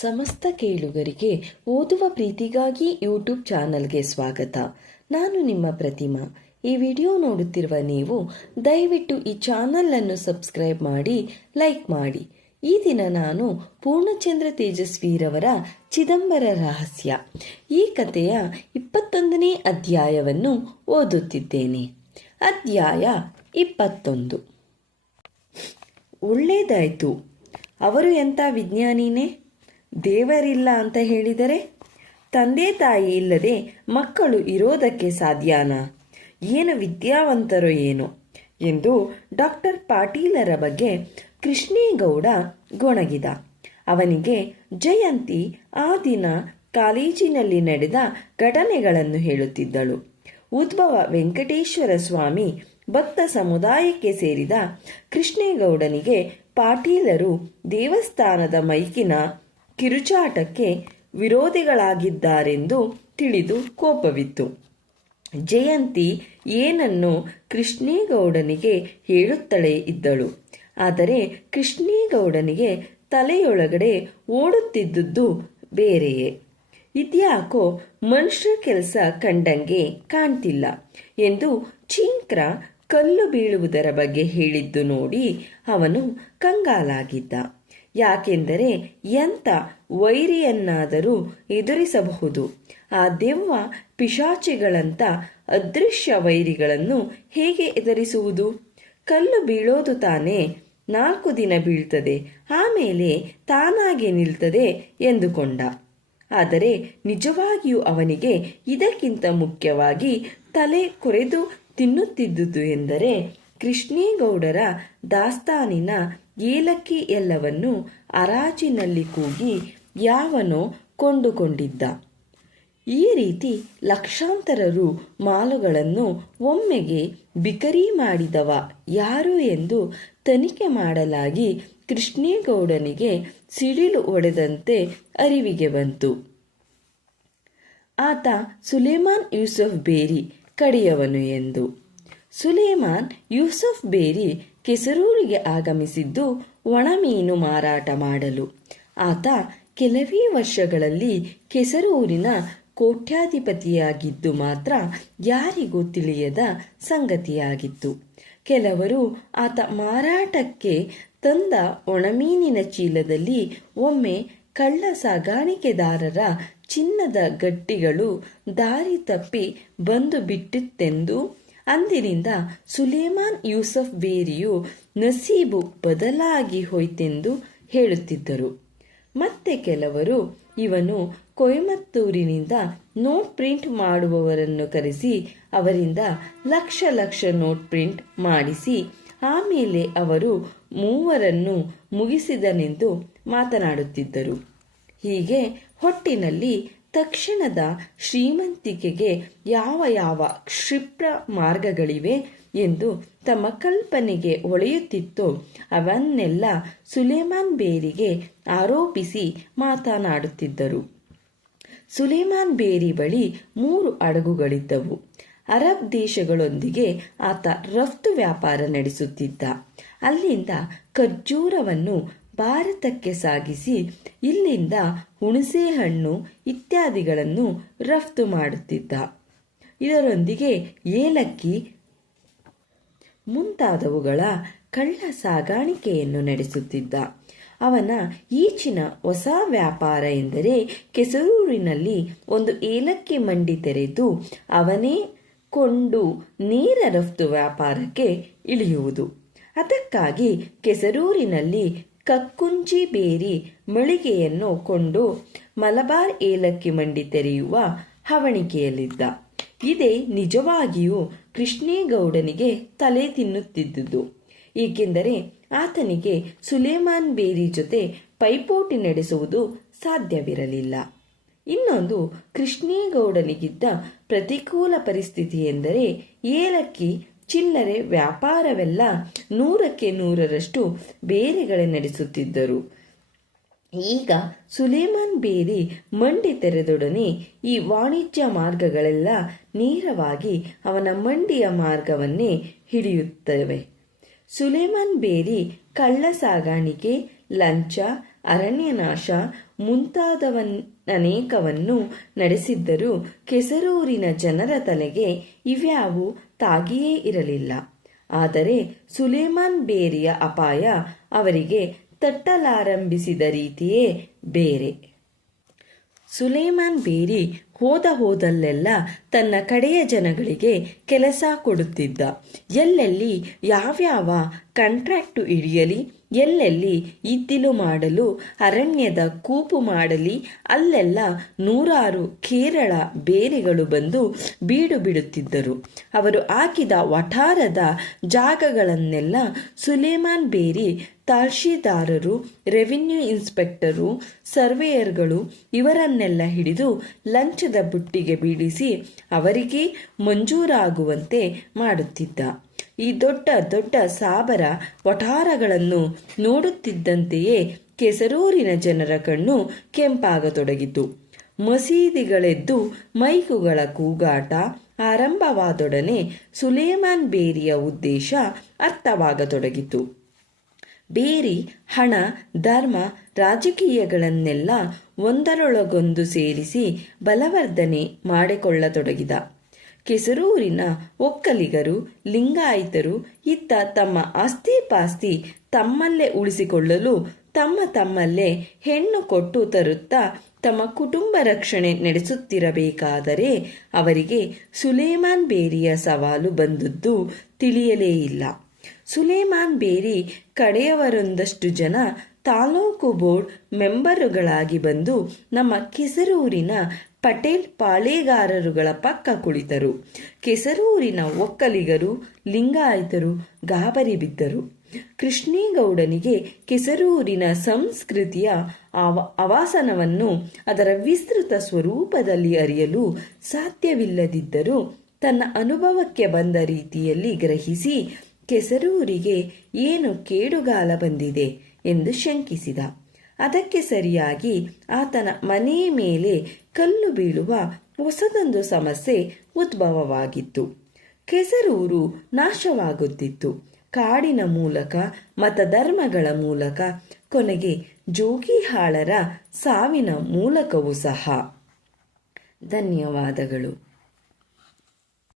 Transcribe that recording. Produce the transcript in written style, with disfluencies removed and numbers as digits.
ಸಮಸ್ತ ಕೇಳುಗರಿಗೆ ಓದುವ ಪ್ರೀತಿಗಾಗಿ ಯೂಟ್ಯೂಬ್ ಚಾನಲ್ಗೆ ಸ್ವಾಗತ. ನಾನು ನಿಮ್ಮ ಪ್ರತಿಮಾ. ಈ ವಿಡಿಯೋ ನೋಡುತ್ತಿರುವ ನೀವು ದಯವಿಟ್ಟು ಈ ಚಾನಲ್ ಅನ್ನು ಸಬ್ಸ್ಕ್ರೈಬ್ ಮಾಡಿ, ಲೈಕ್ ಮಾಡಿ. ಈ ದಿನ ನಾನು ಪೂರ್ಣಚಂದ್ರ ತೇಜಸ್ವಿರವರ ಚಿದಂಬರ ರಹಸ್ಯ ಈ ಕಥೆಯ 21ನೇ ಅಧ್ಯಾಯವನ್ನು ಓದುತ್ತಿದ್ದೇನೆ. ಅಧ್ಯಾಯ 21. ಒಳ್ಳೆಯದಾಯಿತು. ಅವರು ಎಂಥ ವಿಜ್ಞಾನಿನೇ? ದೇವರಿಲ್ಲ ಅಂತ ಹೇಳಿದರೆ ತಂದೆ ತಾಯಿ ಇಲ್ಲದೆ ಮಕ್ಕಳು ಇರೋದಕ್ಕೆ ಸಾಧ್ಯನಾ? ಏನು ವಿದ್ಯಾವಂತರೋ ಏನೋ ಎಂದು ಡಾಕ್ಟರ್ ಪಾಟೀಲರ ಬಗ್ಗೆ ಕೃಷ್ಣೇಗೌಡ ಗೊಣಗಿದ. ಅವನಿಗೆ ಜಯಂತಿ ಆ ದಿನ ಕಾಲೇಜಿನಲ್ಲಿ ನಡೆದ ಘಟನೆಗಳನ್ನು ಹೇಳುತ್ತಿದ್ದಳು. ಉದ್ಭವ ವೆಂಕಟೇಶ್ವರ ಸ್ವಾಮಿ ಭಕ್ತ ಸಮುದಾಯಕ್ಕೆ ಸೇರಿದ ಕೃಷ್ಣೇಗೌಡನಿಗೆ ಪಾಟೀಲರು ದೇವಸ್ಥಾನದ ಮೈಕಿನ ಕಿರುಚಾಟಕ್ಕೆ ವಿರೋಧಿಗಳಾಗಿದ್ದಾರೆಂದು ತಿಳಿದು ಕೋಪವಿತ್ತು. ಜಯಂತಿ ಏನನ್ನು ಕೃಷ್ಣೇಗೌಡನಿಗೆ ಹೇಳುತ್ತಲೇ ಇದ್ದಳು. ಆದರೆ ಕೃಷ್ಣೇಗೌಡನಿಗೆ ತಲೆಯೊಳಗಡೆ ಓಡುತ್ತಿದ್ದುದು ಬೇರೆಯೇ. ಇದ್ಯಾಕೋ ಮನುಷ್ಯ ಕೆಲಸ ಕಂಡಂಗೆ ಕಾಣ್ತಿಲ್ಲ ಎಂದು ಚೀಂಕ್ರ ಕಲ್ಲು ಬೀಳುವುದರ ಬಗ್ಗೆ ಹೇಳಿದ್ದು ನೋಡಿ ಅವನು ಕಂಗಾಲಾಗಿದ್ದ. ಯಾಕೆಂದರೆ ಎಂಥ ವೈರಿಯನ್ನಾದರೂ ಎದುರಿಸಬಹುದು. ಆ ದೆವ್ವ ಪಿಶಾಚಿಗಳಂಥ ಅದೃಶ್ಯ ವೈರಿಗಳನ್ನು ಹೇಗೆ ಎದುರಿಸುವುದು? ಕಲ್ಲು ಬೀಳೋದು ತಾನೇ 4 ದಿನ ಬೀಳ್ತದೆ, ಆಮೇಲೆ ತಾನಾಗೆ ನಿಲ್ತದೆ ಎಂದುಕೊಂಡ. ಆದರೆ ನಿಜವಾಗಿಯೂ ಅವನಿಗೆ ಇದಕ್ಕಿಂತ ಮುಖ್ಯವಾಗಿ ತಲೆ ಕೊರೆದು ತಿನ್ನುತ್ತಿದ್ದುದು ಎಂದರೆ ಕೃಷ್ಣೇಗೌಡರ ದಾಸ್ತಾನಿನ ಏಲಕ್ಕಿ ಎಲ್ಲವನ್ನು ಹರಾಜಿನಲ್ಲಿ ಕೂಗಿ ಯಾವನೋ ಕೊಂಡುಕೊಂಡಿದ್ದ. ಈ ರೀತಿ ಲಕ್ಷಾಂತರ ರು ಮಾಲುಗಳನ್ನು ಒಮ್ಮೆಗೆ ಬಿಕರಿ ಮಾಡಿದವ ಯಾರು ಎಂದು ತನಿಖೆ ಮಾಡಲಾಗಿ ಕೃಷ್ಣೇಗೌಡನಿಗೆ ಸಿಡಿಲು ಹೊಡೆದಂತೆ ಅರಿವಿಗೆ ಬಂತು. ಆತ ಸುಲೇಮಾನ್ ಯೂಸಫ್ ಬೇರಿ ಕಡೆಯವನು ಎಂದು. ಸುಲೇಮಾನ್ ಯೂಸಫ್ ಬೇರಿ ಕೆಸರೂರಿಗೆ ಆಗಮಿಸಿದ್ದು ಒಣಮೀನು ಮಾರಾಟ ಮಾಡಲು. ಆತ ಕೆಲವೇ ವರ್ಷಗಳಲ್ಲಿ ಕೆಸರೂರಿನ ಕೋಟ್ಯಾಧಿಪತಿಯಾಗಿದ್ದು ಮಾತ್ರ ಯಾರಿಗೂ ತಿಳಿಯದ ಸಂಗತಿಯಾಗಿತ್ತು. ಕೆಲವರು ಆತ ಮಾರಾಟಕ್ಕೆ ತಂದ ಒಣಮೀನಿನ ಚೀಲದಲ್ಲಿ ಒಮ್ಮೆ ಕಳ್ಳ ಸಾಗಾಣಿಕೆದಾರರ ಚಿನ್ನದ ಗಟ್ಟಿಗಳು ದಾರಿ ತಪ್ಪಿ ಬಂದು ಬಿಟ್ಟಿತ್ತೆಂದು, ಅಂದಿನಿಂದ ಸುಲೇಮಾನ್ ಯೂಸಫ್ ಬೇರಿಯು ನಸೀಬು ಬದಲಾಗಿ ಹೋಯ್ತೆಂದು ಹೇಳುತ್ತಿದ್ದರು. ಮತ್ತೆ ಕೆಲವರು ಇವನು ಕೊಯಮತ್ತೂರಿನಿಂದ ನೋಟ್ ಪ್ರಿಂಟ್ ಮಾಡುವವರನ್ನು ಕರೆಸಿ ಅವರಿಂದ ಲಕ್ಷ ನೋಟ್ ಪ್ರಿಂಟ್ ಮಾಡಿಸಿ ಆಮೇಲೆ ಅವರು ಮೂವರನ್ನು ಮುಗಿಸಿದನೆಂದು ಮಾತನಾಡುತ್ತಿದ್ದರು. ಹೀಗೆ ಹೊಟ್ಟಿನಲ್ಲಿ ತಕ್ಷಣದ ಶ್ರೀಮಂತಿಕೆಗೆ ಯಾವ ಕ್ಷಿಪ್ರ ಮಾರ್ಗಗಳಿವೆ ಎಂದು ತಮ್ಮ ಕಲ್ಪನೆಗೆ ಹೊಳೆಯುತ್ತಿತ್ತೋ ಅವನ್ನೆಲ್ಲ ಸುಲೇಮಾನ್ ಬೇರಿಗೆ ಆರೋಪಿಸಿ ಮಾತನಾಡುತ್ತಿದ್ದರು. ಸುಲೇಮಾನ್ ಬೇರಿ ಬಳಿ 3 ಹಡಗುಗಳಿದ್ದವು. ಅರಬ್ ದೇಶಗಳೊಂದಿಗೆ ಆತ ರಫ್ತು ವ್ಯಾಪಾರ ನಡೆಸುತ್ತಿದ್ದ. ಅಲ್ಲಿಂದ ಖರ್ಜೂರವನ್ನು ಭಾರತಕ್ಕೆ ಸಾಗಿಸಿ ಇಲ್ಲಿಂದ ಹುಣಸೆ ಹಣ್ಣು ಇತ್ಯಾದಿಗಳನ್ನು ರಫ್ತು ಮಾಡುತ್ತಿದ್ದ. ಇದರೊಂದಿಗೆ ಏಲಕ್ಕಿ ಮುಂತಾದವುಗಳ ಕಳ್ಳ ಸಾಗಾಣಿಕೆಯನ್ನು ನಡೆಸುತ್ತಿದ್ದ. ಅವನ ಈಚಿನ ಹೊಸ ವ್ಯಾಪಾರ ಎಂದರೆ ಕೆಸರೂರಿನಲ್ಲಿ ಒಂದು ಏಲಕ್ಕಿ ಮಂಡಿ ತೆರೆದು ಅವನೇ ಕೊಂಡು ನೇರ ರಫ್ತು ವ್ಯಾಪಾರಕ್ಕೆ ಇಳಿಯುವುದು. ಅದಕ್ಕಾಗಿ ಕೆಸರೂರಿನಲ್ಲಿ ಕಕ್ಕುಂಜಿ ಬೇರಿ ಮಳಿಗೆಯನ್ನು ಕೊಂಡು ಮಲಬಾರ್ ಏಲಕ್ಕಿ ಮಂಡಿ ತೆರೆಯುವ ಹವಣಿಕೆಯಲ್ಲಿದ್ದ. ಇದೇ ನಿಜವಾಗಿಯೂ ಕೃಷ್ಣೇಗೌಡನಿಗೆ ತಲೆ ತಿನ್ನುತ್ತಿದ್ದುದು. ಏಕೆಂದರೆ ಆತನಿಗೆ ಸುಲೇಮಾನ್ ಬೇರಿ ಜೊತೆ ಪೈಪೋಟಿ ನಡೆಸುವುದು ಸಾಧ್ಯವಿರಲಿಲ್ಲ. ಇನ್ನೊಂದು ಕೃಷ್ಣೇಗೌಡನಿಗಿದ್ದ ಪ್ರತಿಕೂಲ ಪರಿಸ್ಥಿತಿ ಎಂದರೆ ಏಲಕ್ಕಿ ಚಿಲ್ಲರೆ ವ್ಯಾಪಾರವೆಲ್ಲ 100ಕ್ಕೆ 100ರಷ್ಟು ಬೇರೆಗಳೇ ನಡೆಸುತ್ತಿದ್ದರು. ಈಗ ಸುಲೇಮಾನ್ ಬೇರಿ ಮಂಡಿ ತೆರೆದೊಡನೆ ಈ ವಾಣಿಜ್ಯ ಮಾರ್ಗಗಳೆಲ್ಲ ನೇರವಾಗಿ ಅವನ ಮಂಡಿಯ ಮಾರ್ಗವನ್ನೇ ಹಿಡಿಯುತ್ತವೆ. ಸುಲೇಮಾನ್ ಬೇರಿ ಕಳ್ಳ ಸಾಗಾಣಿಕೆ, ಲಂಚ, ಅರಣ್ಯನಾಶ ಮುಂತಾದವನ್ನನೇಕವನ್ನು ನಡೆಸಿದ್ದರೂ ಕೆಸರೂರಿನ ಜನರ ತಲೆಗೆ ಇವ್ಯಾವು ತಾಗಿಯೇ ಇರಲಿಲ್ಲ. ಆದರೆ ಸುಲೇಮಾನ್ ಬೇರಿಯ ಅಪಾಯ ಅವರಿಗೆ ತಟ್ಟಲಾರಂಭಿಸಿದ ರೀತಿಯೇ ಬೇರೆ. ಸುಲೇಮಾನ್ ಬೇರಿ ಹೋದಲ್ಲೆಲ್ಲ ತನ್ನ ಕಡೆಯ ಜನಗಳಿಗೆ ಕೆಲಸ ಕೊಡುತ್ತಿದ್ದ. ಎಲ್ಲೆಲ್ಲಿ ಯಾವ್ಯಾವ ಕಾಂಟ್ರಾಕ್ಟು ಹಿಡಿಯಲಿ, ಎಲ್ಲೆಲ್ಲಿ ಇದ್ದಿಲು ಮಾಡಲು, ಅರಣ್ಯದ ಕೂಪು ಮಾಡಲಿ, ಅಲ್ಲೆಲ್ಲ ನೂರಾರು ಕೇರಳ ಬೇರಿಗಳು ಬಂದು ಬೀಡು ಬಿಡುತ್ತಿದ್ದರು. ಅವರು ಹಾಕಿದ ವಠಾರದ ಜಾಗಗಳನ್ನೆಲ್ಲ ಸುಲೇಮಾನ್ ಬೇರಿ ತಹಶೀಲ್ದಾರರು, ರೆವಿನ್ಯೂ ಇನ್ಸ್ಪೆಕ್ಟರು, ಸರ್ವೇಯರ್ಗಳು ಇವರನ್ನೆಲ್ಲ ಹಿಡಿದು ಲಂಚದ ಬುಟ್ಟಿಗೆ ಬೀಳಿಸಿ ಅವರಿಗೆ ಮಂಜೂರಾಗುವಂತೆ ಮಾಡುತ್ತಿದ್ದ. ಈ ದೊಡ್ಡ ದೊಡ್ಡ ಸಾಬರ ವಠಾರಗಳನ್ನು ನೋಡುತ್ತಿದ್ದಂತೆಯೇ ಕೆಸರೂರಿನ ಜನರ ಕಣ್ಣು ಕೆಂಪಾಗತೊಡಗಿತು. ಮಸೀದಿಗಳೆದ್ದು ಮೈಕುಗಳ ಕೂಗಾಟ ಆರಂಭವಾದೊಡನೆ ಸುಲೇಮಾನ್ ಬೇರಿಯ ಉದ್ದೇಶ ಅರ್ಥವಾಗತೊಡಗಿತು. ಬೇರಿ ಹಣ, ಧರ್ಮ, ರಾಜಕೀಯಗಳನ್ನೆಲ್ಲ ಒಂದರೊಳಗೊಂದು ಸೇರಿಸಿ ಬಲವರ್ಧನೆ ಮಾಡಿಕೊಳ್ಳತೊಡಗಿದ. ಕೆಸರೂರಿನ ಒಕ್ಕಲಿಗರು, ಲಿಂಗಾಯಿತರು ಇತ್ತ ತಮ್ಮ ಆಸ್ತಿಪಾಸ್ತಿ ತಮ್ಮಲ್ಲೇ ಉಳಿಸಿಕೊಳ್ಳಲು ತಮ್ಮಲ್ಲೇ ಹೆಣ್ಣು ಕೊಟ್ಟು ತರುತ್ತಾ ತಮ್ಮ ಕುಟುಂಬ ರಕ್ಷಣೆ ನಡೆಸುತ್ತಿರಬೇಕಾದರೆ ಅವರಿಗೆ ಸುಲೇಮಾನ್ ಬೇರಿಯ ಸವಾಲು ಬಂದದ್ದು ತಿಳಿಯಲೇ ಇಲ್ಲ. ಸುಲೇಮಾನ್ ಬೇರಿ ಕಡೆಯವರೊಂದಷ್ಟು ಜನ ತಾಲೂಕು ಬೋರ್ಡ್ ಮೆಂಬರುಗಳಾಗಿ ಬಂದು ನಮ್ಮ ಕೆಸರೂರಿನ ಪಟೇಲ್ ಪಾಳೇಗಾರರುಗಳ ಪಕ್ಕ ಕುಳಿತರು. ಕೆಸರೂರಿನ ಒಕ್ಕಲಿಗರು, ಲಿಂಗಾಯತರು ಗಾಬರಿ ಬಿದ್ದರು. ಕೃಷ್ಣೇಗೌಡನಿಗೆ ಕೆಸರೂರಿನ ಸಂಸ್ಕೃತಿಯ ಅವಾಸನವನ್ನು ಅದರ ವಿಸ್ತೃತ ಸ್ವರೂಪದಲ್ಲಿ ಅರಿಯಲು ಸಾಧ್ಯವಿಲ್ಲದಿದ್ದರೂ ತನ್ನ ಅನುಭವಕ್ಕೆ ಬಂದ ರೀತಿಯಲ್ಲಿ ಗ್ರಹಿಸಿ ಕೆಸರೂರಿಗೆ ಏನು ಕೇಡುಗಾಲ ಬಂದಿದೆ ಎಂದು ಶಂಕಿಸಿದ. ಅದಕ್ಕೆ ಸರಿಯಾಗಿ ಆತನ ಮನೆ ಮೇಲೆ ಕಲ್ಲು ಬೀಳುವ ಹೊಸದೊಂದು ಸಮಸ್ಯೆ ಉದ್ಭವವಾಗಿತ್ತು. ಕೆಸರೂರು ನಾಶವಾಗುತ್ತಿತ್ತು. ಕಾಡಿನ ಮೂಲಕ, ಮತಧರ್ಮಗಳ ಮೂಲಕ, ಕೊನೆಗೆ ಜೋಗಿಹಾಳರ ಸಾವಿನ ಮೂಲಕವೂ ಸಹ. ಧನ್ಯವಾದಗಳು.